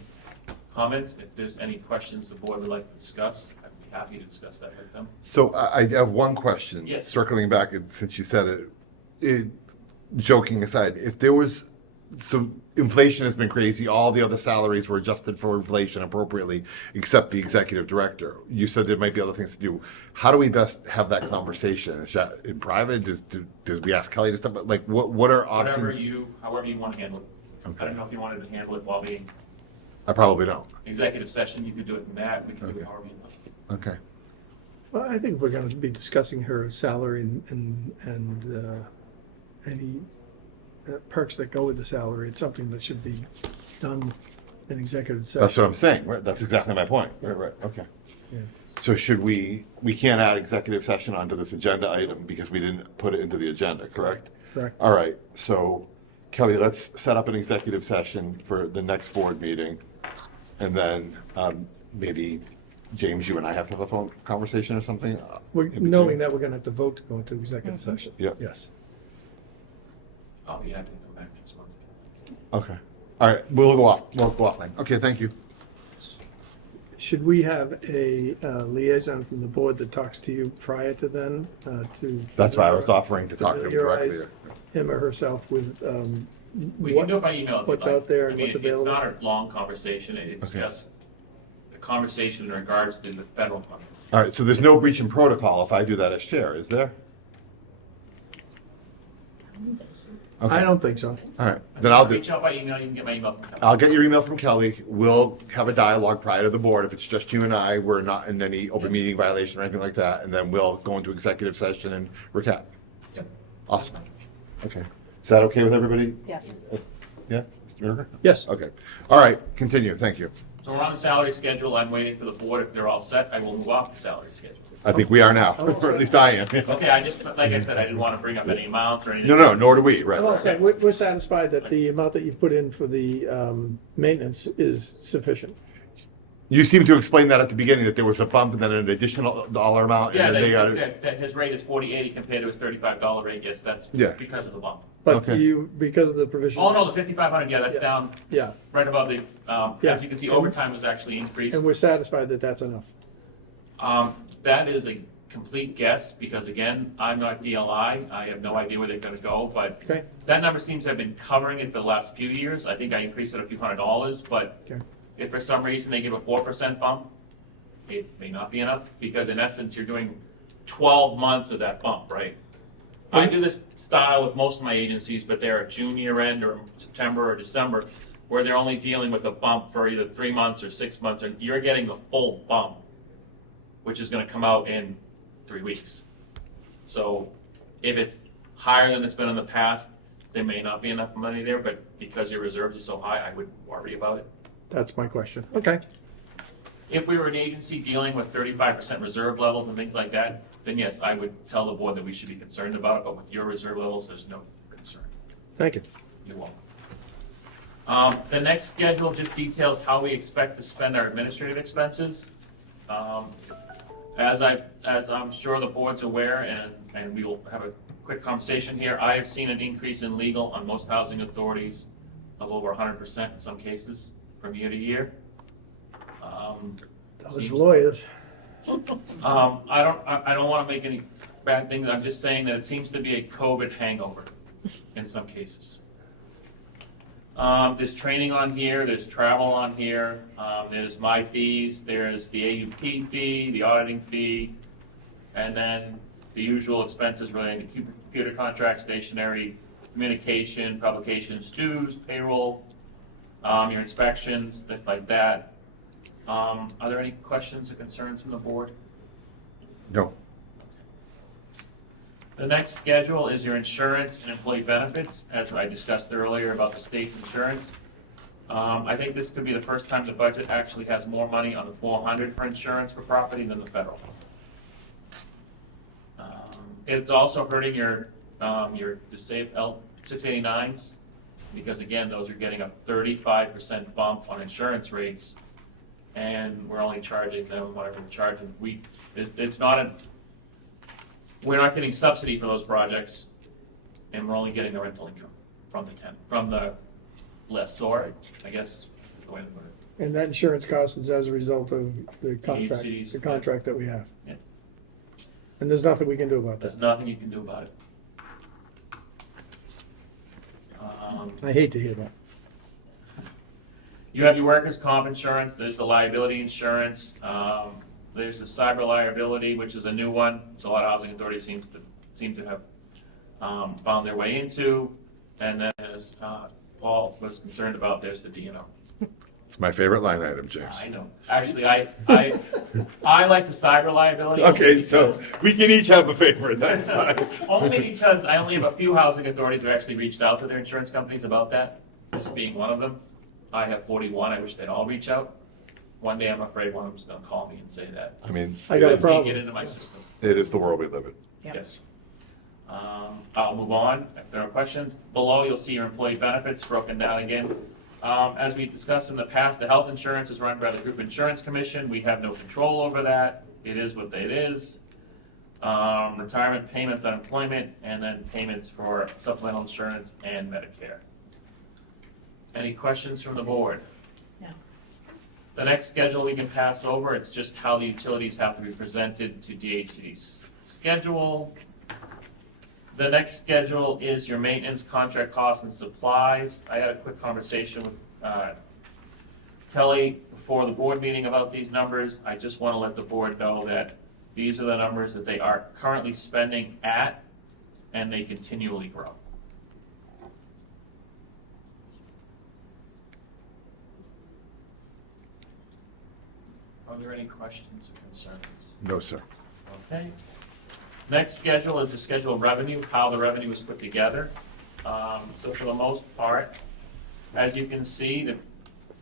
comments. If there's any questions the board would like to discuss, I'd be happy to discuss that with them. So I have one question. Yes. Circling back, since you said it, joking aside, if there was, so inflation has been crazy, all the other salaries were adjusted for inflation appropriately, except the executive director. You said there might be other things to do. How do we best have that conversation? Is that in private? Does we ask Kelly to step, like, what are options? However you want to handle it. Okay. I don't know if you wanted to handle it while being I probably don't. executive session, you could do it in that, we can do Okay. it however you want. Okay. Well, I think if we're going to be discussing her salary and any perks that go with the salary, it's something that should be done in executive session. That's what I'm saying, right? That's exactly my point. Right, okay. Yeah. So should we can't add executive session onto this agenda item because we didn't put it into the agenda, correct? Correct. All right, so Kelly, let's set up an executive session for the next board meeting. And then maybe James, you and I have to have a phone conversation or something? We're, in between? knowing that we're going to have to vote to go into executive session. Yeah. Yes. I'll be happy to come back next month. Okay, all right, we'll go off then. Okay, thank you. Should we have a liaison from the board that talks to you prior to then, to? That's why I was offering to talk to him directly. familiarize him or herself with, We what- can do it by email. if you'd what's like. out there I and mean, what's available? It's not a long conversation, it's Okay. just a conversation in regards to the federal government. All right, so there's no breach in protocol if I do that as chair, is there? I don't think so. All right, then I'll do. Reach out by email, you can get my email from Kelly. I'll get your email from Kelly. We'll have a dialogue prior to the board. If it's just you and I, we're not in any open meeting violation or anything like that. And then we'll go into executive session and recap. Yep. Awesome. Okay. Is that okay with everybody? Yes. Yeah? Mr. Miracle? Yes. Okay. All right, continue. Thank you. So we're on the salary schedule. I'm waiting for the board. If they're all set, I will move off the salary schedule. I think we are now, or at least I am. Okay, I just, like I said, I didn't want to bring up any amounts or anything. No, nor do we, right? Well, right. so we're satisfied that the amount that you've put in for the maintenance is sufficient. You seem to explain that at the beginning, that there was a bump and then an additional dollar amount, Yeah, and then they got that his rate is $40.80 compared to his $35 rate. Yes, that's Yeah. because of the bump. But Okay. you, because of the provision. Oh, no, the 5,500, yeah, that's Yeah. down Yeah, right above the, Yeah. as you can see, overtime was actually increased. and we're satisfied that that's enough. That is a complete guess, because again, I'm not DLI, I have no idea where they're gonna go, but Okay. that number seems to have been covering it for the last few years. I think I increased it a few $100s, but Okay. if for some reason they give a 4% bump, it may not be enough, because in essence, you're doing 12 months of that bump, right? I do this style with most of my agencies, but they're a June year end or September or December, where they're only dealing with a bump for either 3 months or 6 months, and you're getting the full bump, which is gonna come out in 3 weeks. So if it's higher than it's been in the past, there may not be enough money there, but because your reserves are so high, I wouldn't worry about it. That's my question. Okay. If we were an agency dealing with 35% reserve levels and things like that, then yes, I would tell the board that we should be concerned about it, but with your reserve levels, there's no concern. Thank you. You're welcome. The next schedule just details how we expect to spend our administrative expenses. As I'm sure the board's aware, and we will have a quick conversation here, I have seen an increase in legal on most housing authorities of over 100% in some cases from year to year. Those Seems- lawyers. I don't want to make any bad things. I'm just saying that it seems to be a COVID hangover in some cases. There's training on here, there's travel on here, there's my fees, there's the AUP fee, the auditing fee, and then the usual expenses relating to computer contracts, stationery, communication, publications, dues, payroll, your inspections, stuff like that. Are there any questions or concerns from the board? No. The next schedule is your insurance and employee benefits, as I discussed earlier about the state's insurance. I think this could be the first time the budget actually has more money on the 400 for insurance for property than the federal. It's also hurting your disabled 689s, because again, those are getting a 35% bump on insurance rates, and we're only charging them whatever we're charging. We're not getting subsidy for those projects, and we're only getting the rental income from the lessor, I guess is the way to put it. And that insurance cost is as a result of the contract, agencies, the contract that we have. Yeah. And there's nothing we can do about There's that. nothing you can do about it. I hate to hear that. You have your workers' comp insurance, there's the liability insurance, there's the cyber liability, which is a new one, so a lot of housing authorities seem to have found their way into. And then as Paul was concerned about, there's the D&O. It's my favorite line item, James. I know. Actually, I like the cyber liability. Okay, so because- we can each have a favorite, that's fine. Only because I only have a few housing authorities who actually reached out to their insurance companies about that, this being one of them. I have 41, I wish they'd all reach out. One day I'm afraid one of them's gonna call me and say that. I mean, I got a They can't problem. get into my system. it is the world we live in. Yep. Yes. I'll move on. If there are questions, below you'll see your employee benefits broken down again. As we discussed in the past, the health insurance is run by the Group Insurance Commission. We have no control over that. It is what it is. Retirement payments, unemployment, and then payments for supplemental insurance and Medicare. Any questions from the board? No. The next schedule we can pass over, it's just how the utilities have to be presented to DHCD's schedule. The next schedule is your maintenance, contract costs, and supplies. I had a quick conversation with Kelly before the board meeting about these numbers. I just want to let the board know that these are the numbers that they are currently spending at, and they continually grow. Are there any questions or concerns? No, sir. Okay. Next schedule is the schedule of revenue, how the revenue is put together. So for the most part, as you can see,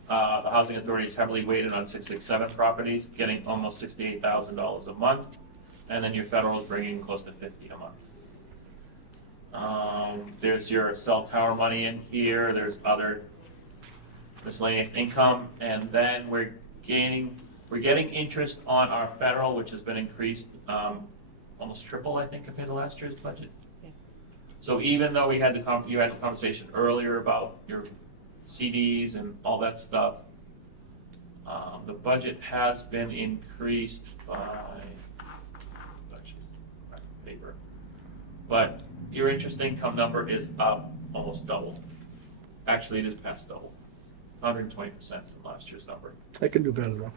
The housing authority is heavily weighted on 667 properties, getting almost $68,000 a month. And then your federal is bringing close to 50 a month. There's your cell tower money in here, there's other miscellaneous income, and then we're getting interest on our federal, which has been increased, almost triple, I think, compared to last year's budget. Yeah. So even though you had the conversation earlier about your CDs and all that stuff, the budget has been increased by, paper, but your interest income number is up almost double. Actually, it is past double, 120% from last year's number. I can do better though.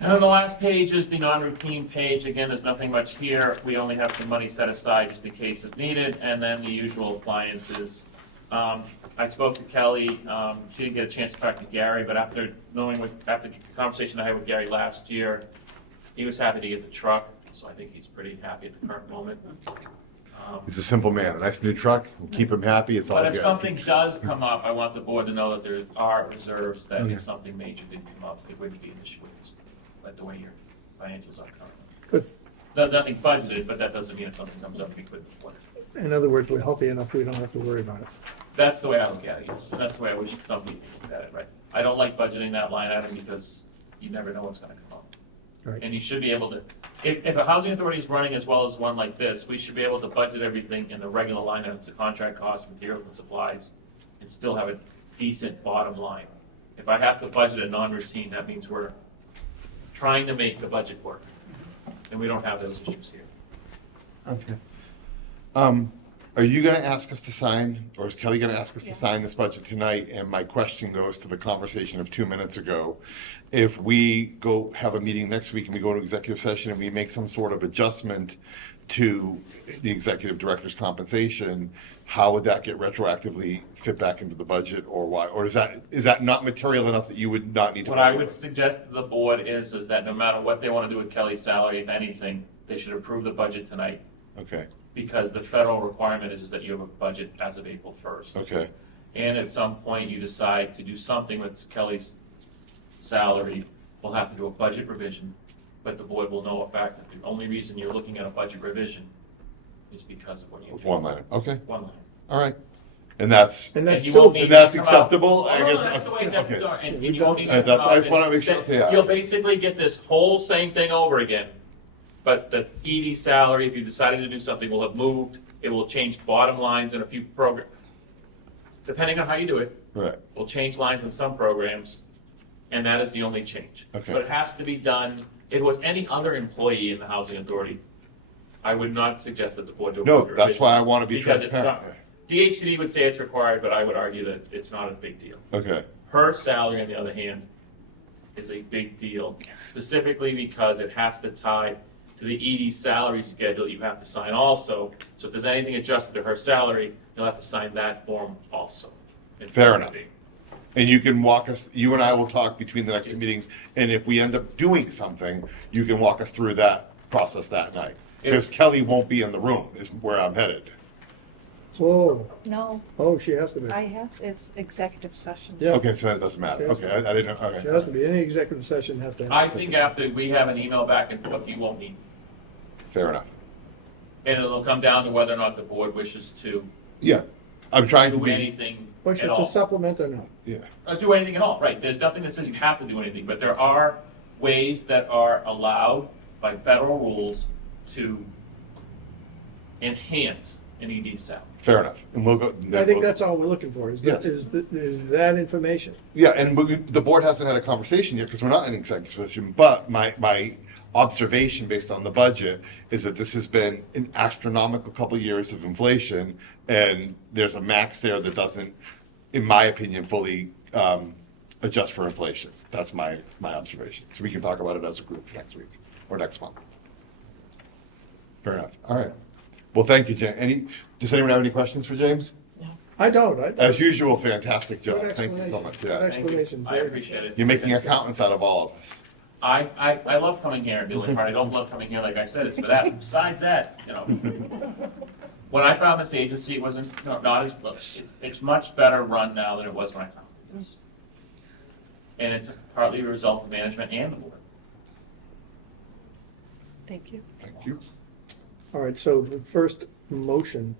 And then the last page is the non-routine page. Again, there's nothing much here. We only have some money set aside just in case it's needed, and then the usual appliances. I spoke to Kelly. She didn't get a chance to talk to Gary, but after the conversation I had with Gary last year, he was happy to get the truck. So I think he's pretty happy at the current moment. He's a simple man. A nice new truck. We'll keep him happy. It's all But if good. something does come up, I want the board to know that there are reserves, that if something major did come up, it wouldn't be an issue with this, like the way your financials are currently. Good. There's nothing budgeted, but that doesn't mean if something comes up, we couldn't afford it. In other words, we're healthy enough, we don't have to worry about it. That's the way I look at it, yes. And that's the way I wish some people looked at it, right? I don't like budgeting that line item because you never know what's gonna come up. Right. And you should be able to, if a housing authority is running as well as one like this, we should be able to budget everything in the regular line items, the contract costs, materials and supplies, and still have a decent bottom line. If I have to budget a non-routine, that means we're trying to make the budget work. And we don't have those issues here. Okay. Are you gonna ask us to sign, or is Kelly gonna ask us to sign this budget tonight? And my question goes to the conversation of 2 minutes ago. If we go have a meeting next week and we go to executive session and we make some sort of adjustment to the executive director's compensation, how would that get retroactively fit back into the budget, or why? Or is that not material enough that you would not need to? What I would suggest to the board is that no matter what they want to do with Kelly's salary, if anything, they should approve the budget tonight. Okay, Because the federal requirement is that you have a budget as of April 1st. okay, And at some point you decide to do something with Kelly's salary, we'll have to do a budget revision. But the board will know a fact that the only reason you're looking at a budget revision is because of what you do. one line, okay, One line. all right. And that's, And that's And you won't still, need and that's to come acceptable, out. I No, guess. that's the way okay. that's done. And you won't need to That's- come I just out wanna and- make sure, okay, yeah. You'll basically get this whole same thing over again. But the ED salary, if you decided to do something, will have moved. It will change bottom lines in a few programs. Depending on how you do it, Right, we'll change lines in some programs, and that is the only change. Okay. So it has to be done. If it was any other employee in the housing authority, I would not suggest that the board do a no, budget that's why I revision, wanna be because it's transparent. not- DHCD would say it's required, but I would argue that it's not a big deal. Okay, Her salary, on the other hand, is a big deal, specifically because it has to tie to the ED salary schedule you have to sign also. So if there's anything adjusted to her salary, you'll have to sign that form also. fair enough. And you can walk us, you and I will talk between the next two meetings, and if we end up doing something, you can walk us through that process that night. Because Kelly won't be in the room, is where I'm headed. whoa, No, oh, she has to be. I have, it's executive session. Yeah. Okay, so it doesn't matter, Yes. okay, I didn't, She has okay, to be, any executive session has to have. I think after we have an email back and forth, you won't need. fair enough. And it'll come down to whether or not the board wishes to Yeah, I'm trying to do be, anything Which at is to all. supplement or not? yeah, Or do anything at all, right? There's nothing that says you have to do anything, but there are ways that are allowed by federal rules to enhance an ED salary. fair enough, and we'll go. I think that's all we're looking for, is that, Yes. is that information. Yeah, and the board hasn't had a conversation yet, because we're not in executive session, but my observation based on the budget is that this has been an astronomical couple of years of inflation, and there's a max there that doesn't, in my opinion, fully adjust for inflation. That's my observation. So we can talk about it as a group next week, or next month. Fair enough, all right. Well, thank you, James. Does anyone have any questions for James? I don't, As usual, fantastic job. Good Thank you so explanation. much. Good Yeah. Thank you. Explanation, I very appreciate it. You're making accountants out of all of us. I love coming here. The only part I don't love coming here, like I said, is for that. Besides that, when I found this agency, it wasn't, not as, it's much better run now than it was when I found it. And it's partly a result of management and the board. Thank you. Thank you. All right, so the first motion.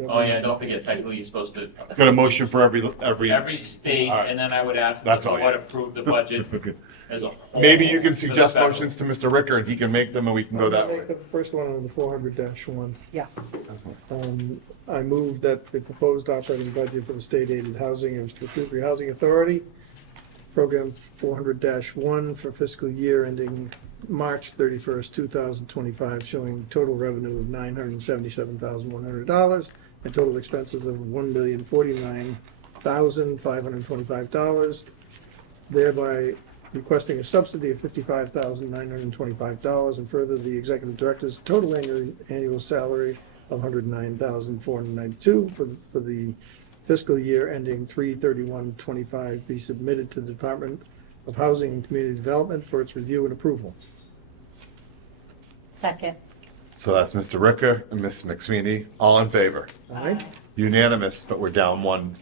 Oh, yeah, don't forget, technically, you're supposed to, Got a motion for every. every state, All right. and then I would ask That's the all, board yeah. approve the budget Okay. as a whole. Maybe you can for the suggest federal. motions to Mr. Ricker and he can make them and we can go that way. Make the first one on the 400-1. Yes. I move that the proposed operating budget for the state aided housing of the Shrewsbury Housing Authority, program 400-1 for fiscal year ending March 31st, 2025, showing total revenue of $977,100 and total expenses of $1,049,525, thereby requesting a subsidy of $55,925, and further, the executive director's total annual salary of $109,492 for the fiscal year ending 3/31/25 be submitted to the Department of Housing and Community Development for its review and approval. Second. So that's Mr. Ricker and Ms. McSweeney. All in favor? All right? Unanimous, but we're down one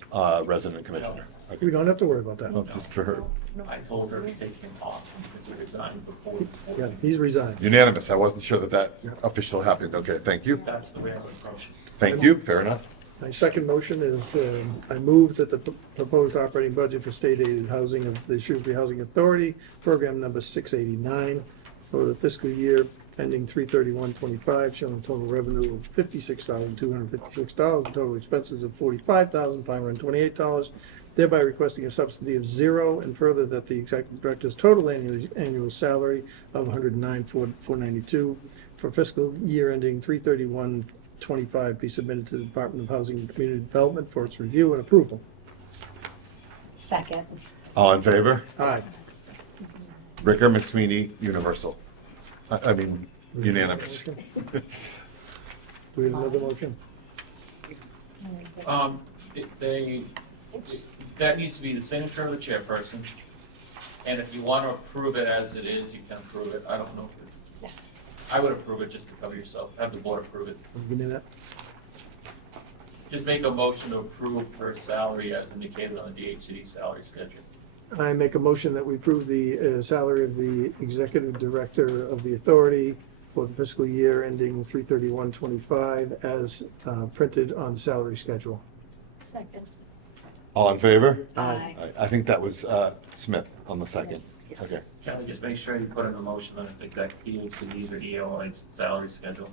resident commissioner. We don't have to worry about that. Just for her. I told her to take him off because he resigned before. Yeah, he's resigned. Unanimous. I wasn't sure that official happened. Okay, thank you. That's the way I would approach it. Thank you. Fair enough. My second motion is, I move that the proposed operating budget for state aided housing of the Shrewsbury Housing Authority, program number 689, for the fiscal year ending 3/31/25, showing total revenue of $56,256 and total expenses of $45,528, thereby requesting a subsidy of 0, and further that the executive director's total annual salary of $109,492 for fiscal year ending 3/31/25 be submitted to the Department of Housing and Community Development for its review and approval. Second. All in favor? Aye. Ricker, McSweeney, universal. I mean, unanimous. Do we have another motion? That needs to be the signature of the chairperson. And if you want to approve it as it is, you can approve it. I don't know. I would approve it just to cover yourself. Have the board approve it. Give me that. Just make a motion to approve her salary as indicated on the DHCD salary schedule. I make a motion that we approve the salary of the executive director of the authority for the fiscal year ending 3/31/25 as printed on the salary schedule. Second. All in favor? Aye. I think that was Smith on the second. Okay. Kelly, just make sure you put in the motion that it's exact DHCD's or EOI's salary schedule.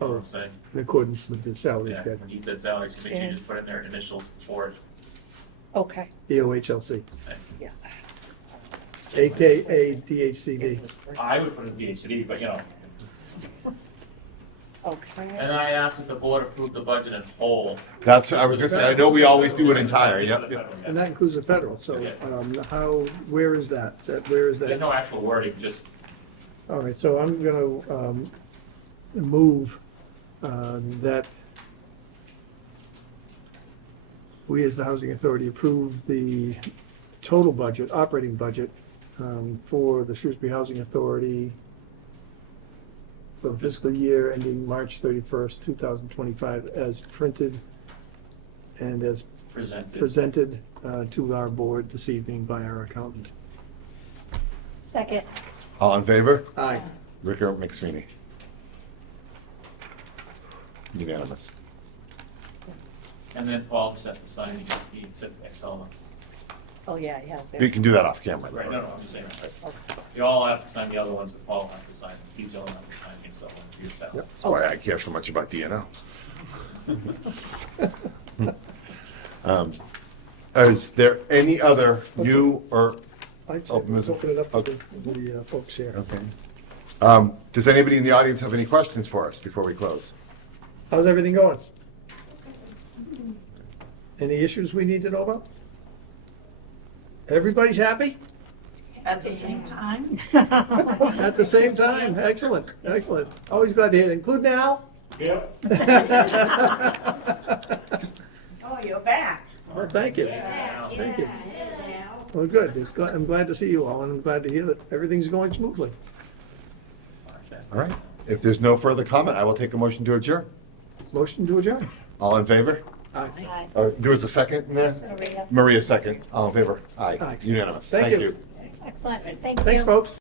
Know what I'm saying? In accordance with the salary Yeah, schedule, when he said salary, so make sure you just put in their initials before it. Okay. EOHLC, Yeah. AKA DHCD. I would put in DHCD, but you know. Okay. And I asked if the board approved the budget in whole. That's, I was gonna say, I know we always do it entire, yep. And that includes the federal, so where is that? Where is There's that? no actual wording, just, All right, so I'm gonna move that we as the Housing Authority approve the total budget, operating budget, for the Shrewsbury Housing Authority for the fiscal year ending March 31st, 2025, as printed and as presented. presented to our board this evening by our accountant. Second. All in favor? Aye. Ricker, McSweeney. Unanimous. And then Paul just has to sign, he said Excel. Oh, yeah, yeah. You can do that off camera. Right, no, I'm just saying, you all have to sign the other ones, but Paul has to sign, he's the only one to sign the Excel one for yourself. Yep. That's why I care so much about DNO. Is there any other new or, I'd say Open let's this- open it up to the folks here. does anybody in the audience have any questions for us before we close? How's everything going? Any issues we need to know about? Everybody's happy? At the same time? At the same time? Excellent, excellent. Always glad to hear it, including Al. Yep. Oh, you're back. Well, thank you. Thank you. Well, good. I'm glad to see you all, and I'm glad to hear that everything's going smoothly. All right. If there's no further comment, I will take a motion to adjourn. Motion to adjourn. All in favor? Aye. Aye. There was a second in there? Maria. Maria, second. All in favor? Aye. Aye. Unanimous. Thank Thank you. you. Excellent, thank you. Thanks, folks.